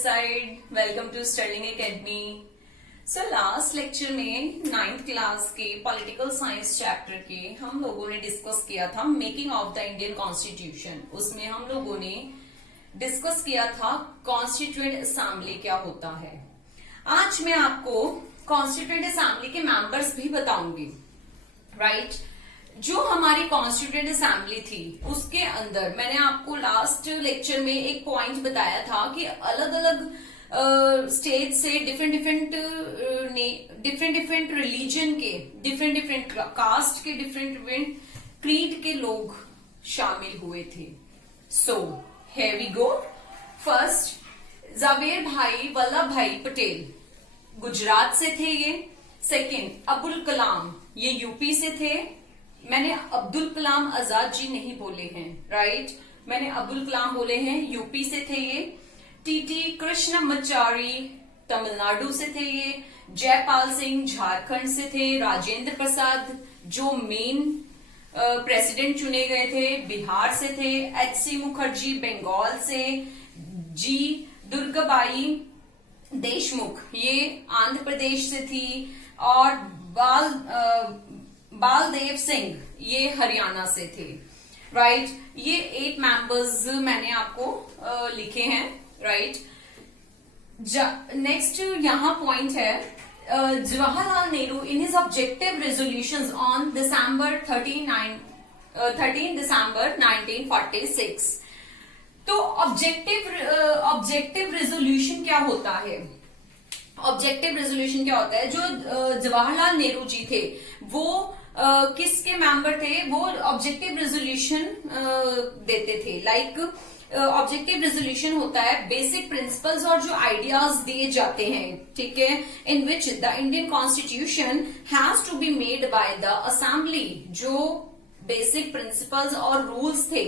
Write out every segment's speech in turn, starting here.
This side welcome to Sterling Academy. So last lecture में 9th class के political science chapter के हम लोगों ने डिस्कस किया था making of the Indian constitution. उसमें हम लोगों ने डिस्कस किया था कॉन्स्टिट्यूएंट असेंबली क्या होता है। आज मैं आपको कॉन्स्टिट्यूएंट असेंबली के मेंबर्स भी बताऊंगी, राइट। जो हमारी कॉन्स्टिट्यूएंट असेंबली थी उसके अंदर मैंने आपको लास्ट लेक्चर में एक पॉइंट बताया था कि अलग अलग स्टेट से डिफरेंट डिफरेंट रिलीजन के डिफरेंट कास्ट के डिफरेंट क्रीड के लोग शामिल हुए थे। So here we go. First Javer bhai Vallabh भाई पटेल गुजरात से थे ये। सेकंड अबुल कलाम ये यूपी से थे। मैंने अब्दुल कलाम आजाद जी नहीं बोले हैं, राइट, मैंने अब्दुल कलाम बोले हैं, यूपी से थे ये। टीटी कृष्णमाचारी तमिलनाडु से थे ये। जयपाल सिंह झारखंड से थे। राजेंद्र प्रसाद जो मेन प्रेसिडेंट चुने गए थे बिहार से थे। एच.सी. मुखर्जी बंगाल से। जी दुर्गाबाई देशमुख ये आंध्र प्रदेश से थी। और बालदेव सिंह ये हरियाणा से थे, राइट। ये 8 मेंबर्स मैंने आपको लिखे हैं, राइट। नेक्स्ट यहाँ पॉइंट है Jawaharlal Nehru in his objective resolutions on December 13 दिसंबर 1946। तो ऑब्जेक्टिव रेजोल्यूशन क्या होता है? ऑब्जेक्टिव रेजोल्यूशन क्या होता है? जो जवाहरलाल नेहरू जी थे वो किसके मेंबर थे? वो ऑब्जेक्टिव रेजोल्यूशन देते थे। लाइक ऑब्जेक्टिव रेजोल्यूशन होता है बेसिक प्रिंसिपल्स और जो आइडियाज दिए जाते हैं, ठीक है, in which the Indian constitution has to be made by the assembly. जो बेसिक प्रिंसिपल्स और रूल्स थे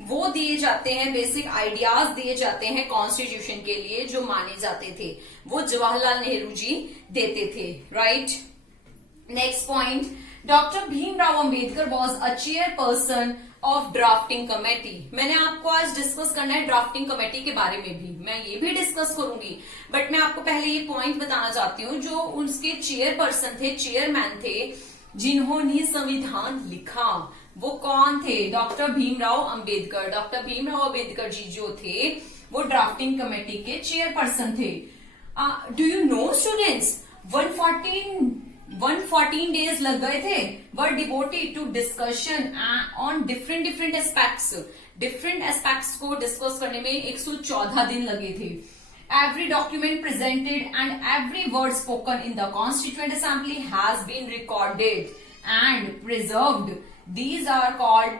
वो दिए जाते हैं, बेसिक आइडियाज दिए जाते हैं कॉन्स्टिट्यूशन के लिए जो माने जाते थे, वो जवाहरलाल नेहरू जी देते थे, right. Next point, doctor Bhimrao Ambedkar was a chairperson of drafting committee. मैंने आपको आज डिस्कस करना है ड्राफ्टिंग कमेटी के बारे में भी, मैं ये भी डिस्कस करूंगी, बट मैं आपको पहले ये पॉइंट बताना चाहती हूँ। जो उसके चेयरपर्सन थे, चेयरमैन थे, जिन्होंने संविधान लिखा, वो कौन थे? डॉक्टर भीमराव अंबेडकर। डॉक्टर भीमराव अंबेडकर जी जो थे वो ड्राफ्टिंग कमेटी के चेयरपर्सन थे। Do you know students 114 days लग गए थे, were devoted to discussion on different aspects. Different aspects को डिस्कस करने में 114 दिन लगे थे। Every document presented and every word spoken in the Constituent Assembly has been recorded and preserved. These are called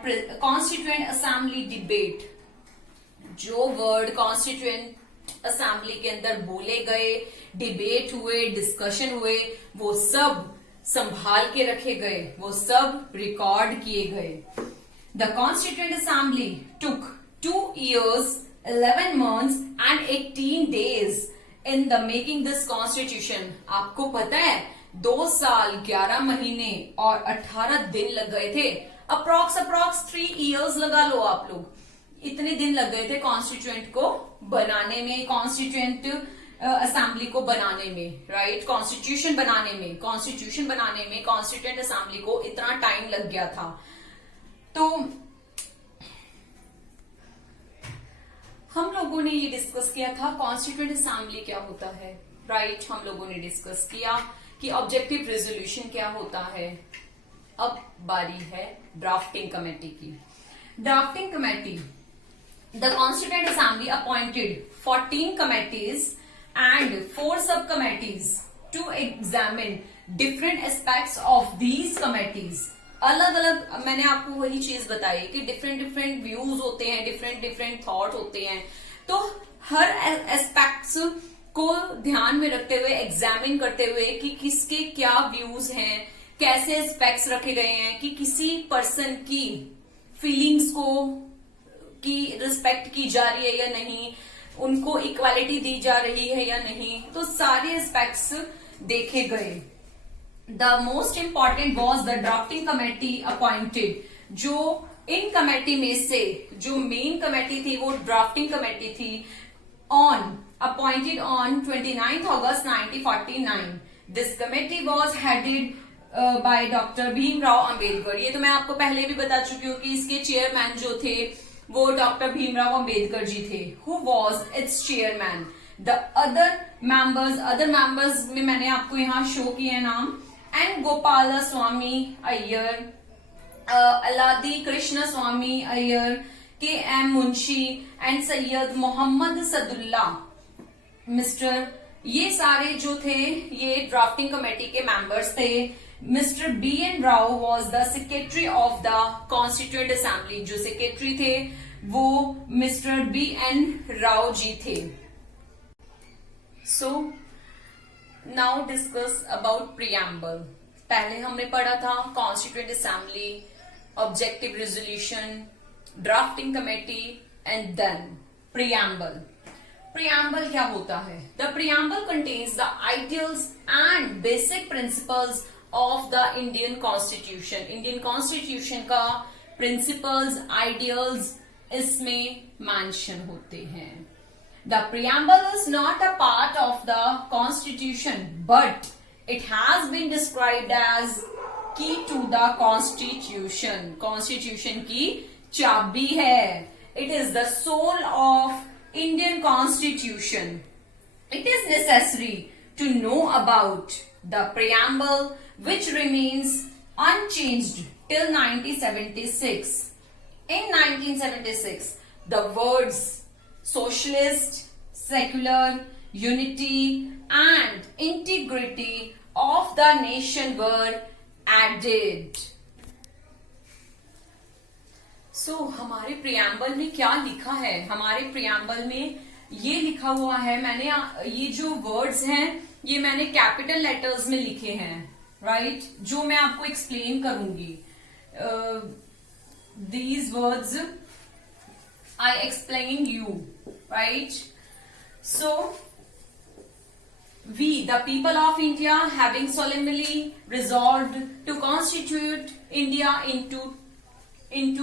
Constituent Assembly debate. जो word Constituent Assembly के अंदर बोले गए, डिबेट हुए, डिस्कशन हुए, वो सब संभाल के रखे गए, वो सब रिकॉर्ड किए गए। The Constituent Assembly took 2 years 11 months and 18 days in the making this constitution। आपको पता है 2 साल 11 महीने और 18 दिन लग गए थे। अप्रॉक्स 3 years लगा लो आप लोग, इतने दिन लग गए थे कॉन्स्टिट्यूएंट को बनाने में, कॉन्स्टिट्यूएंट असेंबली को बनाने में, राइट। कॉन्स्टिट्यूशन बनाने में, कॉन्स्टिट्यूएंट असेंबली को इतना टाइम लग गया था। तो हम लोगों ने ये डिस्कस किया था कॉन्स्टिट्यूएंट असेंबली क्या होता है, राइट। हम लोगों ने डिस्कस किया कि ऑब्जेक्टिव रेजोल्यूशन क्या होता है। अब बारी है ड्राफ्टिंग कमेटी की। Drafting committee, the constituent assembly appointed 14 committees and 4 sub committees to examine different aspects of these committees. अलग अलग, मैंने आपको वही चीज बताई कि डिफरेंट व्यूज होते हैं, डिफरेंट थॉट होते हैं। तो हर एस्पेक्ट्स को ध्यान में रखते हुए, एग्जामिन करते हुए कि किसके क्या व्यूज हैं, कैसे एस्पेक्ट्स रखे गए हैं, कि किसी पर्सन की फीलिंग्स को की रिस्पेक्ट की जा रही है या नहीं, उनको इक्वालिटी दी जा रही है या नहीं, तो सारे एस्पेक्ट्स देखे गए। The most important was the drafting committee appointed। जो इन कमेटी में से जो मेन कमेटी थी वो ड्राफ्टिंग कमेटी थी। On appointed on 29th August 1949. This committee was headed by Dr. Bhimrao Ambedkar. ये तो मैं आपको पहले भी बता चुकी हूँ कि इसके चेयरमैन जो थे वो डॉक्टर भीमराव अंबेडकर जी थे. Who was its chairman? The other members में मैंने आपको यहाँ शो किए नाम. N Gopalaswami Ayyar, Alladi Krishnaswamy Ayyar, K M Munshi and Syed Mohammad Saadulla mister, ये सारे जो थे ये ड्राफ्टिंग कमेटी के मेंबर्स थे. Mister B N Rau was the secretary of the constituent assembly. जो सेक्रेटरी थे वो mister B N Rau ji थे. So now discuss about preamble. पहले हमने पढ़ा था constituent assembly, objective resolution, drafting committee and then preamble. Preamble क्या होता है? The preamble contains the ideals and basic principles of the Indian constitution. Indian constitution का principles, ideals इसमें mention होते हैं. The preamble is not a part of the constitution but it has been described as key to the constitution. Constitution की चाबी है. It is the soul of Indian Constitution. It is necessary to know about the preamble which remains unchanged till 1976. In 1976, the words socialist, secular, unity and integrity of the nation were added. हमारे preamble में क्या लिखा है? हमारे preamble में ये लिखा हुआ है, मैंने ये जो वर्ड्स हैं ये मैंने कैपिटल लेटर्स में लिखे हैं, राइट? जो मैं आपको एक्सप्लेन करूंगी. These words I explain you, right? So we, the people of India, having solemnly resolved to constitute India into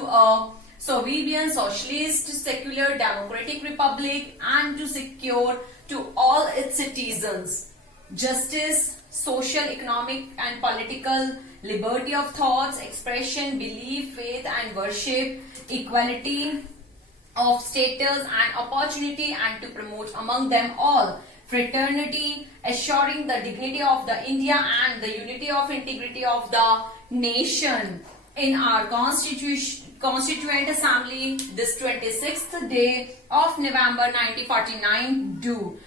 a sovereign, socialist, secular, democratic republic and to secure to all its citizens justice, social, economic and political liberty of thoughts, expression, belief, faith and worship, equality of status and opportunity and to promote among them all fraternity, assuring the dignity of the India and the unity of integrity of the nation. In our Constituent Assembly, this 26th day of November 1949, do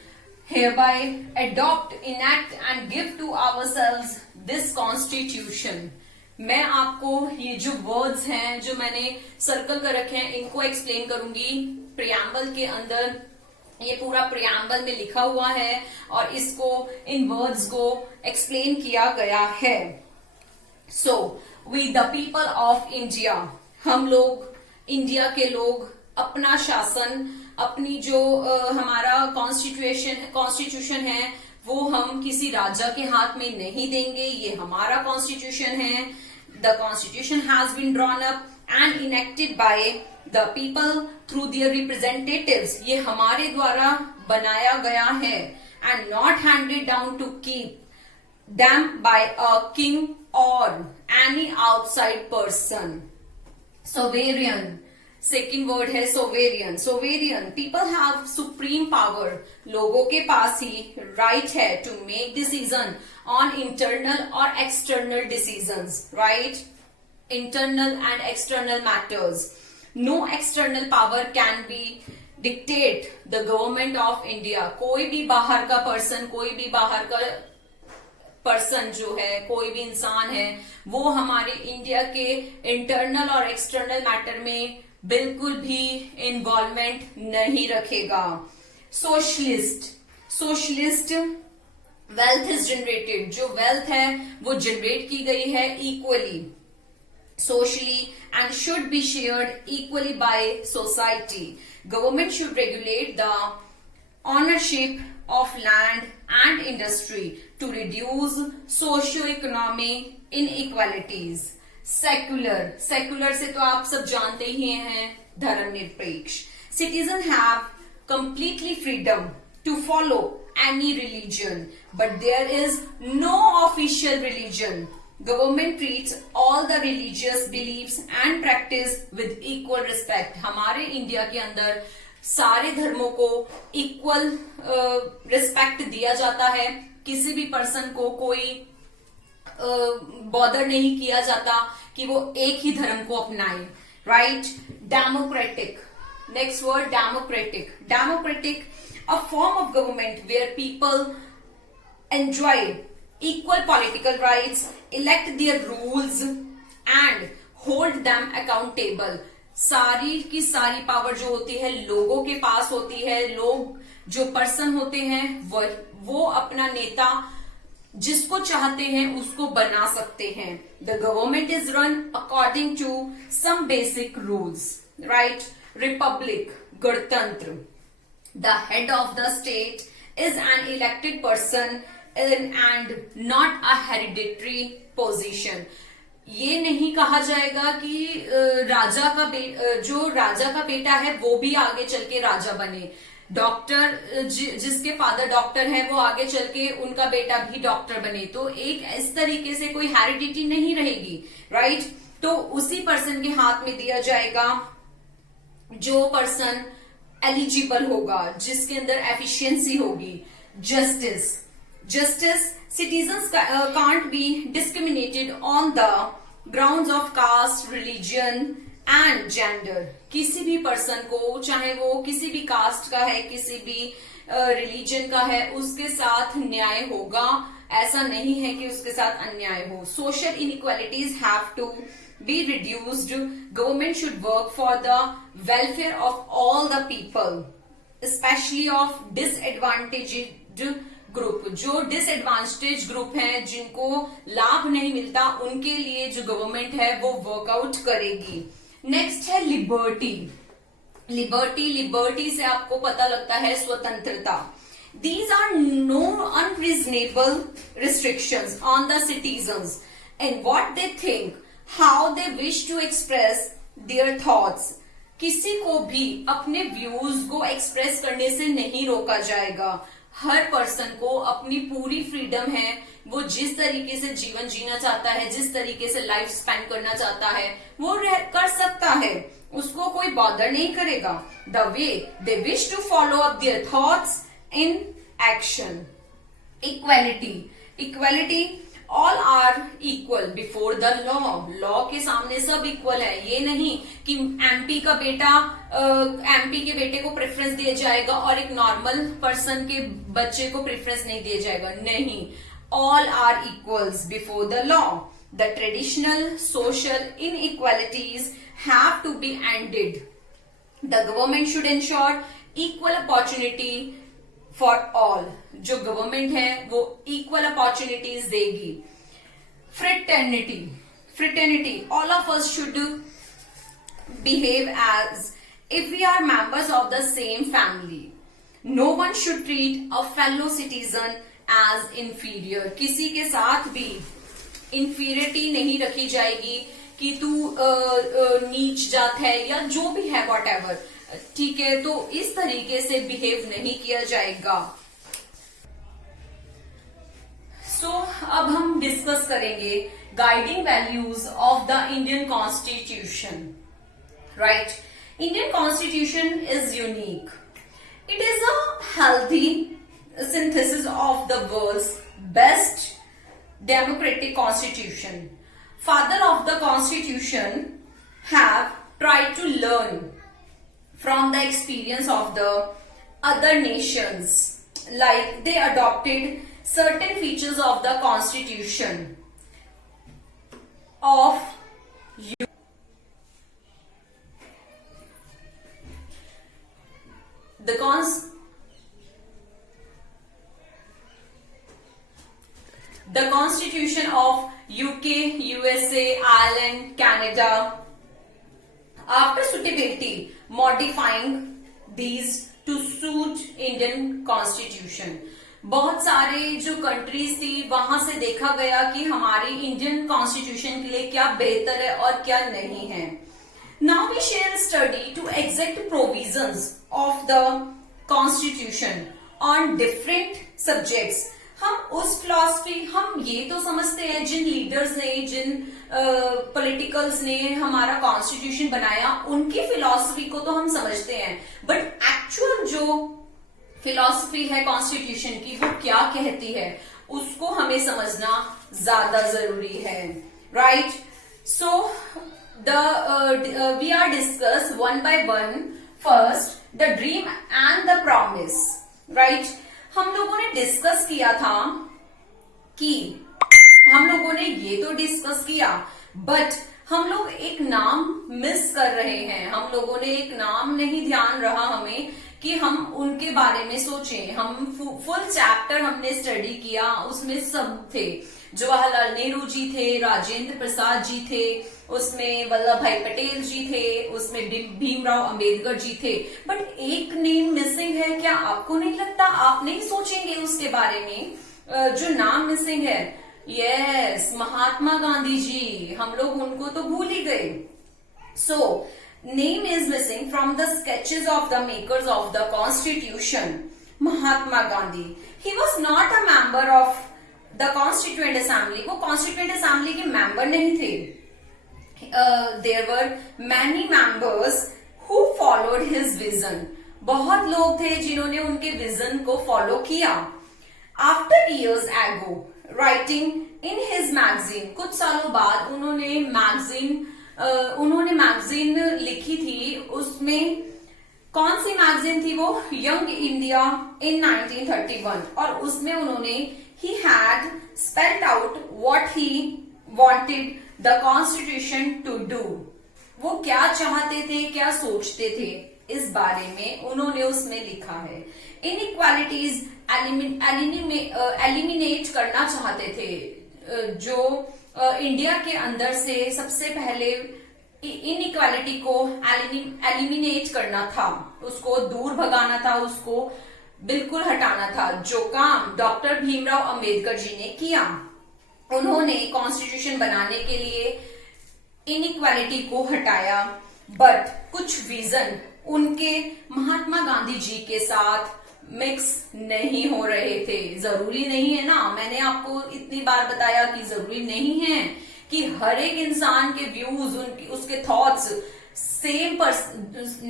hereby adopt, enact and give to ourselves this Constitution. मैं आपको ये जो words हैं जो मैंने circle कर रखे हैं इनको एक्सप्लेन करूंगी. प्रियम्बल के अंदर ये पूरा प्रियम्बल में लिखा हुआ है और इसको इन वर्ड्स को एक्सप्लेन किया गया है. So we the people of India, हम लोग इंडिया के लोग अपना शासन, अपनी जो हमारा कॉन्स्टिट्यूशन है वो हम किसी राजा के हाथ में नहीं देंगे. ये हमारा कॉन्स्टिट्यूशन है. The constitution has been drawn up and enacted by the people through their representatives. ये हमारे द्वारा बनाया गया है and not handed down to keep them by a king or any outside person. Sovereign, second word है sovereign. Sovereign, people have supreme power. लोगों के पास ही right है to make decision on internal or external decisions, right? Internal and external matters. No external power can be dictate the government of India. कोई भी बाहर का person, कोई भी बाहर का पर्सन जो है, कोई भी इंसान है, वो हमारे इंडिया के इंटरनल और एक्सटर्नल मैटर में बिल्कुल भी इन्वॉल्वमेंट नहीं रखेगा. Socialist wealth is generated. जो वेल्थ है वो जनरेट की गई है equally, socially and should be shared equally by society. Government should regulate the ownership of land and industry to reduce socio-economic inequalities. Secular से तो आप सब जानते ही हैं, धर्मनिरपेक्ष. Citizens have completely freedom to follow any religion, but there is no official religion. Government treats all the religious beliefs and practice with equal respect. हमारे India के अंदर सारे धर्मों को इक्वल रिस्पेक्ट दिया जाता है. किसी भी पर्सन को कोई बॉदर नहीं किया जाता कि वो एक ही धर्म को अपनाए. Right. Democratic. Next word democratic. Democratic, a form of government where people enjoy equal political rights, elect their rules and hold them accountable. सारी की सारी पावर जो होती है लोगों के पास होती है. लोग जो पर्सन होते हैं वो अपना नेता जिसको चाहते हैं उसको बना सकते हैं. The government is run according to some basic rules. Right. Republic, गणतंत्र. The head of the state is an elected person and not a hereditary position. ये नहीं कहा जाएगा कि जो राजा का बेटा है वो भी आगे चल के राजा बने. डॉक्टर जिसके फादर डॉक्टर है वो आगे चल के उनका बेटा भी डॉक्टर बने. तो एक इस तरीके से कोई हेरिडिटी नहीं रहेगी. राइट. तो उसी पर्सन के हाथ में दिया जाएगा जो पर्सन एलिजिबल होगा, जिसके अंदर एफिशिएंसी होगी. Justice. Justice, citizens can't be discriminated on the grounds of caste, religion and gender. किसी भी पर्सन को, चाहे वो किसी भी कास्ट का है, किसी भी रिलीजन का है, उसके साथ न्याय होगा. ऐसा नहीं है कि उसके साथ अन्याय हो. Social inequalities have to be reduced. Government should work for the welfare of all the people, especially of disadvantaged group. जो disadvantaged group हैं, जिनको लाभ नहीं मिलता, उनके लिए जो गवर्नमेंट है वो वर्कआउट करेगी. नेक्स्ट है लिबर्टी. लिबर्टी से आपको पता लगता है स्वतंत्रता. These are no unreasonable restrictions on the citizens and what they think, how they wish to express their thoughts. किसी को भी अपने व्यूज को एक्सप्रेस करने से नहीं रोका जाएगा. हर पर्सन को अपनी पूरी फ्रीडम है. वो जिस तरीके से जीवन जीना चाहता है, जिस तरीके से लाइफ स्पेंड करना चाहता है, वो कर सकता है. उसको कोई बॉदर नहीं करेगा. The way they wish to follow up their thoughts in action. Equality, all are equal before the law. Law के सामने सब इक्वल है. ये नहीं कि एमपी के बेटे को प्रेफरेंस दिया जाएगा और एक नॉर्मल पर्सन के बच्चे को प्रेफरेंस नहीं दिया जाएगा. नहीं, all are equals before the law. The traditional social inequalities have to be ended. The government should ensure equal opportunity for all. जो गवर्नमेंट है वो इक्वल अपॉर्चुनिटीज देगी. Fraternity, all of us should behave as if we are members of the same family. No one should treat a fellow citizen as inferior. किसी के साथ भी inferiority नहीं रखी जाएगी कि तू नीच जात है या जो भी है, वॉट एवर. ठीक है. तो इस तरीके से बिहेव नहीं किया जाएगा. अब हम डिस्कस करेंगे guiding values of the Indian constitution. Right. Indian constitution is unique. It is a healthy synthesis of the world's best democratic constitution. Father of the constitution have tried to learn from the experience of the other nations, like they adopted certain features of the constitution of the constitution of UK, USA, Ireland, Canada. After suitability, modifying these to suit Indian constitution. बहुत सारे जो countries थी वहां से देखा गया कि हमारी इंडियन कॉन्स्टिट्यूशन के लिए क्या बेहतर है और क्या नहीं है. Now we share study to exact provisions of the constitution on different subjects. हम उस फिलॉसफी, हम ये तो समझते हैं जिन लीडर्स ने, जिन पॉलिटिकल्स ने हमारा कॉन्स्टिट्यूशन बनाया, उनकी फिलॉसफी को तो हम समझते हैं, बट एक्चुअल जो फिलॉसफी है कॉन्स्टिट्यूशन की, वो क्या कहती है, उसको हमें समझना ज्यादा जरूरी है, right? So we are discuss one by one. First, the dream and the promise, right? हम लोगों ने डिस्कस किया था कि हम लोगों ने ये तो डिस्कस किया, बट हम लोग एक नाम मिस कर रहे हैं। हम लोगों ने एक नाम नहीं ध्यान रहा हमें कि हम उनके बारे में सोचें। हम फुल चैप्टर हमने स्टडी किया, उसमें सब थे। जवाहरलाल नेहरू जी थे, राजेंद्र प्रसाद जी थे, उसमें वल्लभ भाई पटेल जी थे, उसमें भीमराव अंबेडकर जी थे, बट एक नेम मिसिंग है। क्या आपको नहीं लगता? आप नहीं सोचेंगे उसके बारे में? जो नाम मिसिंग है, यस, महात्मा गांधी जी। हम लोग उनको तो भूल ही गए। सो name is missing from the sketches of the makers of the constitution. Mahatma Gandhi, he was not a member of the constituent assembly. वो constituent assembly के member नहीं थे। There were many members who followed his vision. बहुत लोग थे जिन्होंने उनके vision को फॉलो किया। After years ago, writing in his magazine, कुछ सालों बाद उन्होंने मैगजीन लिखी थी। उसमें कौन सी मैगजीन थी वो? Young India in 1931। और उसमें उन्होंने ही had spelled out what he wanted the constitution to do. वो क्या चाहते थे, क्या सोचते थे, इस बारे में उन्होंने उसमें लिखा है। इनइक्वालिटीज एलिमिनेट करना चाहते थे। जो इंडिया के अंदर से सबसे पहले इनइक्वालिटी को एलिमिनेट करना था, उसको दूर भगाना था, उसको बिल्कुल हटाना था, जो काम डॉक्टर भीमराव अंबेडकर जी ने किया। उन्होंने कॉन्स्टिट्यूशन बनाने के लिए इनइक्वालिटी को हटाया, बट कुछ विजन उनके महात्मा गांधी जी के साथ मिक्स नहीं हो रहे थे। जरूरी नहीं है ना, मैंने आपको इतनी बार बताया कि जरूरी नहीं है कि हर एक इंसान के व्यूज, उसके थॉट्स सेम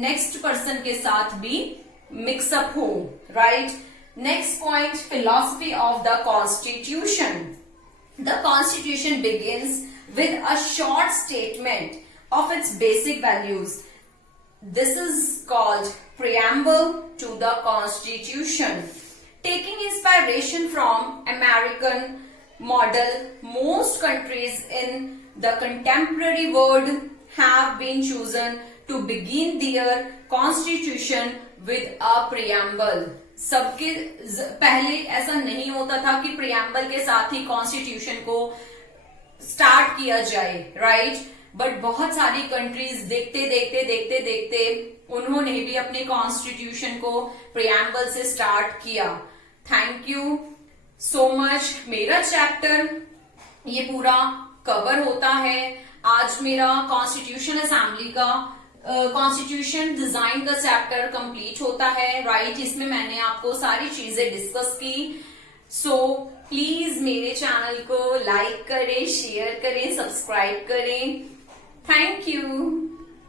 नेक्स्ट पर्सन के साथ भी मिक्सअप हो, right? Next point, philosophy of the constitution. The constitution begins with a short statement of its basic values. This is called preamble to the Constitution. Taking inspiration from American model, most countries in the contemporary world have been chosen to begin their constitution with a preamble. सबके पहले ऐसा नहीं होता था कि preamble के साथ ही constitution को स्टार्ट किया जाए, राइट? बट बहुत सारी कंट्रीज देखते उन्होंने भी अपने कॉन्स्टिट्यूशन को प्रियम्बल से स्टार्ट किया। Thank you so much. मेरा चैप्टर ये पूरा कवर होता है। आज मेरा कॉन्स्टिट्यूशन असेंबली का कॉन्स्टिट्यूशन डिजाइन का चैप्टर कंप्लीट होता है, राइट? इसमें मैंने आपको सारी चीजें डिस्कस की। सो प्लीज मेरे चैनल को लाइक करें, शेयर करें, सब्सक्राइब करें। Thank you.